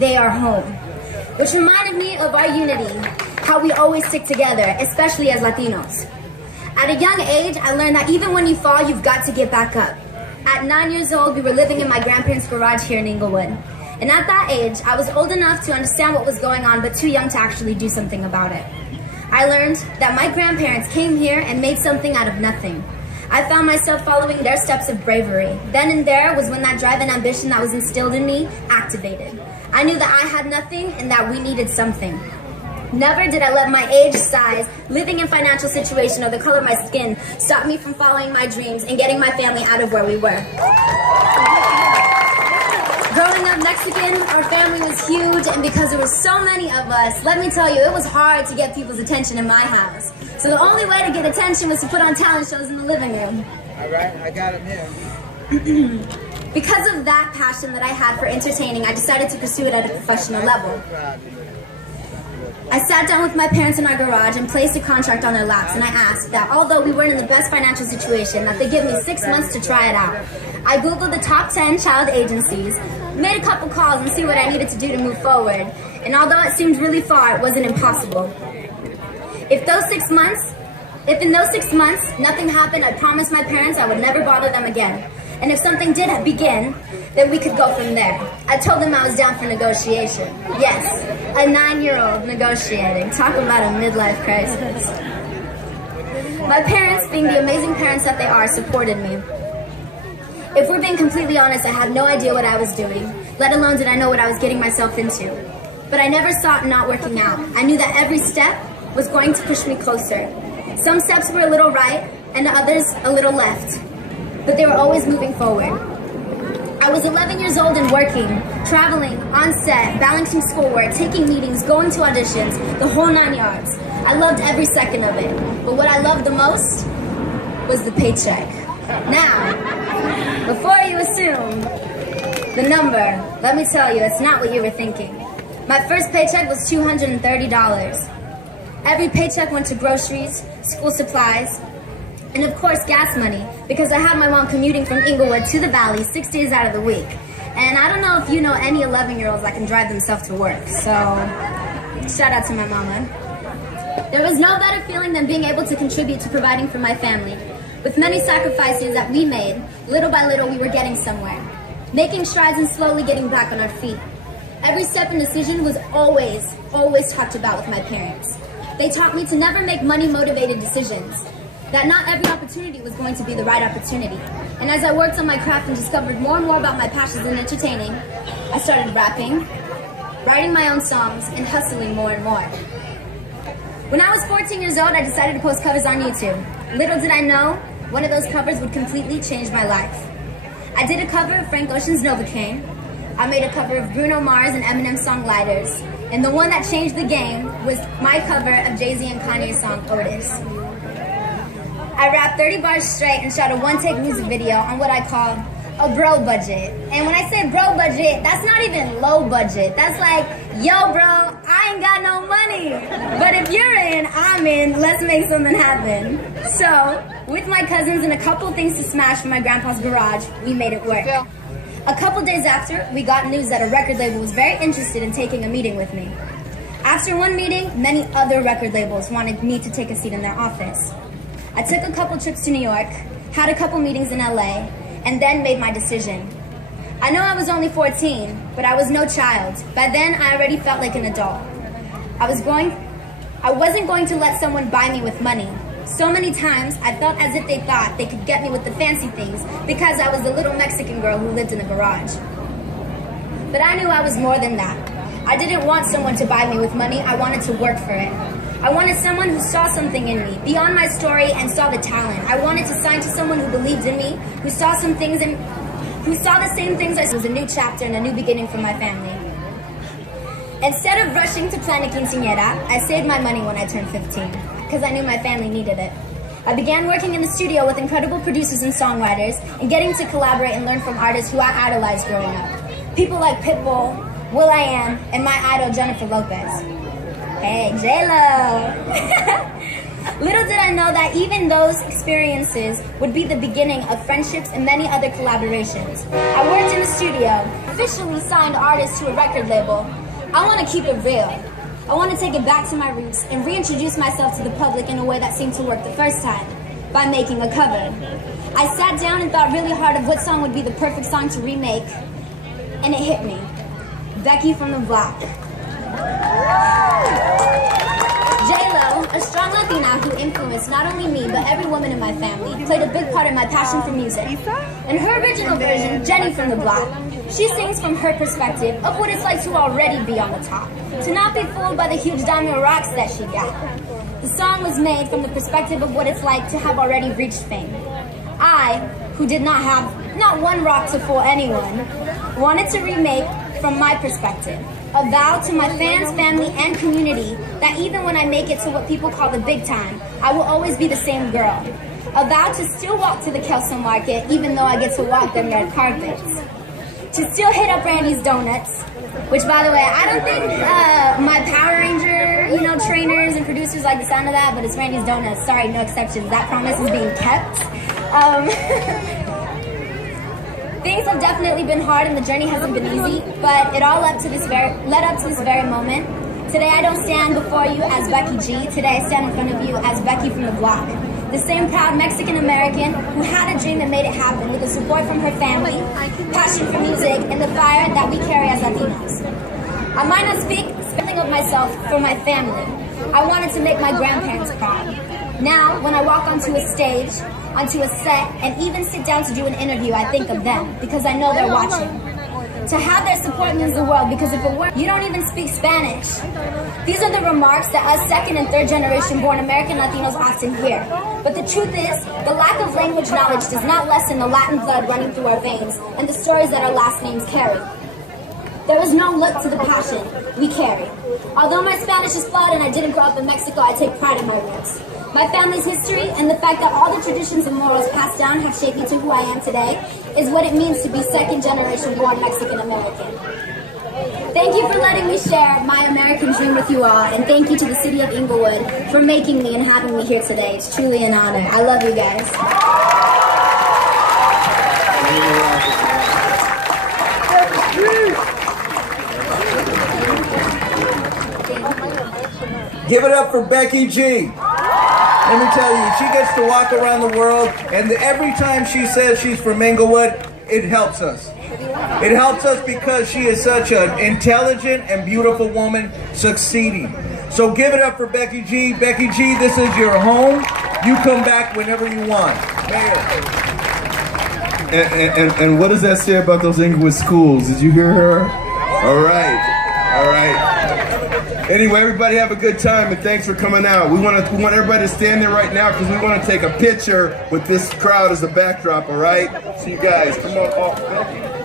they are home. Which reminded me of our unity, how we always stick together, especially as Latinos. At a young age, I learned that even when you fall, you've got to get back up. At 9 years old, we were living in my grandparents' garage here in Inglewood. And at that age, I was old enough to understand what was going on, but too young to actually do something about it. I learned that my grandparents came here and made something out of nothing. I found myself following their steps of bravery. Then and there was when that drive and ambition that was instilled in me activated. I knew that I had nothing and that we needed something. Never did I let my age, size, living in financial situation, or the color of my skin stop me from following my dreams and getting my family out of where we were. Growing up Mexican, our family was huge, and because there were so many of us, let me tell you, it was hard to get people's attention in my house. So the only way to get attention was to put on talent shows in the living room. All right, I got him here. Because of that passion that I had for entertaining, I decided to pursue it at a professional level. I sat down with my parents in our garage and placed a contract on their laps, and I asked that although we weren't in the best financial situation, that they give me 6 months to try it out. I Googled the top 10 child agencies, made a couple calls and see what I needed to do to move forward, and although it seemed really far, it wasn't impossible. If in those 6 months nothing happened, I promised my parents I would never bother them again. And if something did begin, then we could go from there. I told them I was down for negotiation. Yes, a 9-year-old negotiating. Talk about a midlife crisis. My parents, being the amazing parents that they are, supported me. If we're being completely honest, I had no idea what I was doing, let alone did I know what I was getting myself into. But I never saw it not working out. I knew that every step was going to push me closer. Some steps were a little right, and others a little left. But they were always moving forward. I was 11 years old and working, traveling, on set, balancing schoolwork, taking meetings, going to auditions, the whole 9 yards. I loved every second of it. But what I loved the most was the paycheck. Now, before you assume the number, let me tell you, it's not what you were thinking. My first paycheck was $230. Every paycheck went to groceries, school supplies, and of course gas money, because I had my mom commuting from Inglewood to the Valley 6 days out of the week. And I don't know if you know any 11-year-olds that can drive themselves to work, so shout out to my mama. There was no better feeling than being able to contribute to providing for my family. With many sacrifices that we made, little by little we were getting somewhere, making strides and slowly getting back on our feet. Every step and decision was always talked about with my parents. They taught me to never make money-motivated decisions, that not every opportunity was going to be the right opportunity. And as I worked on my craft and discovered more and more about my passions in entertaining, I started rapping, writing my own songs, and hustling more and more. When I was 14 years old, I decided to post covers on YouTube. Little did I know, one of those covers would completely change my life. I did a cover of Frank Ocean's Novocaine. I made a cover of Bruno Mars and Eminem's song Lighters. And the one that changed the game was my cover of Jay-Z and Kanye's song Otis. I rapped 30 bars straight and shot a one-take music video on what I call a bro budget. And when I say bro budget, that's not even low budget. That's like, yo bro, I ain't got no money. But if you're in, I'm in, let's make something happen. So, with my cousins and a couple things to smash from my grandpa's garage, we made it work. A couple days after, we got news that a record label was very interested in taking a meeting with me. After one meeting, many other record labels wanted me to take a seat in their office. I took a couple trips to New York, had a couple meetings in LA, and then made my decision. I know I was only 14, but I was no child. By then, I already felt like an adult. I wasn't going to let someone buy me with money. So many times, I felt as if they thought they could get me with the fancy things because I was the little Mexican girl who lived in a garage. But I knew I was more than that. I didn't want someone to buy me with money, I wanted to work for it. I wanted someone who saw something in me, beyond my story, and saw the talent. I wanted to sign to someone who believed in me, who saw some things and who saw the same things as was a new chapter and a new beginning for my family. Instead of rushing to plan a quinceañera, I saved my money when I turned 15, because I knew my family needed it. I began working in the studio with incredible producers and songwriters, and getting to collaborate and learn from artists who I idolized growing up. People like Pitbull, will.i.am, and my idol Jennifer Lopez. Hey, J-Lo! Little did I know that even those experiences would be the beginning of friendships and many other collaborations. I worked in the studio, officially signed artist to a record label, I want to keep it real. I want to take it back to my roots and reintroduce myself to the public in a way that seemed to work the first time, by making a cover. I sat down and thought really hard of what song would be the perfect song to remake, and it hit me. Becky from the Block. J-Lo, a strong Latina who influenced not only me, but every woman in my family, played a big part in my passion for music. In her original version, Jenny from the Block, she sings from her perspective of what it's like to already be on the top, to not be fooled by the huge diamond rocks that she got. The song was made from the perspective of what it's like to have already reached fame. I, who did not have not one rock to fool anyone, wanted to remake from my perspective, a vow to my fans, family, and community that even when I make it to what people call the big time, I will always be the same girl. A vow to still walk to the Kelso Market even though I get to walk them red carpets. To still hit up Randy's Donuts, which, by the way, I don't think my Power Ranger, trainers and producers like the sound of that, but it's Randy's Donuts. Sorry, no exceptions. That promise is being kept. Things have definitely been hard and the journey hasn't been easy, but it all led up to this very moment. Today I don't stand before you as Becky G. Today I stand in front of you as Becky from the Block. The same proud Mexican-American who had a dream and made it happen with the support from her family, passion for music, and the fire that we carry as Latinos. I might not speak something of myself for my family. I wanted to make my grandparents proud. Now, when I walk onto a stage, onto a set, and even sit down to do an interview, I think of them because I know they're watching. To have their support means the world because if it weren't, you don't even speak Spanish. These are the remarks that us second and third generation born American Latinos often hear. But the truth is, the lack of language knowledge does not lessen the Latin blood running through our veins and the stories that our last names carry. There is no look to the passion we carry. Although my Spanish is flawed and I didn't grow up in Mexico, I take pride in my roots. My family's history and the fact that all the traditions and morals passed down have shaped me to who I am today is what it means to be second generation born Mexican American. Thank you for letting me share my American dream with you all, and thank you to the city of Inglewood for making me and having me here today. It's truly an honor. I love you guys. Give it up for Becky G. Let me tell you, she gets to walk around the world, and every time she says she's from Inglewood, it helps us. It helps us because she is such an intelligent and beautiful woman succeeding. So give it up for Becky G. Becky G, this is your home. You come back whenever you want. And what does that say about those Inglewood schools? Did you hear her? All right. Anyway, everybody have a good time and thanks for coming out. We want everybody to stand there right now because we want to take a picture with this crowd as a backdrop, all right? See you guys. Come on.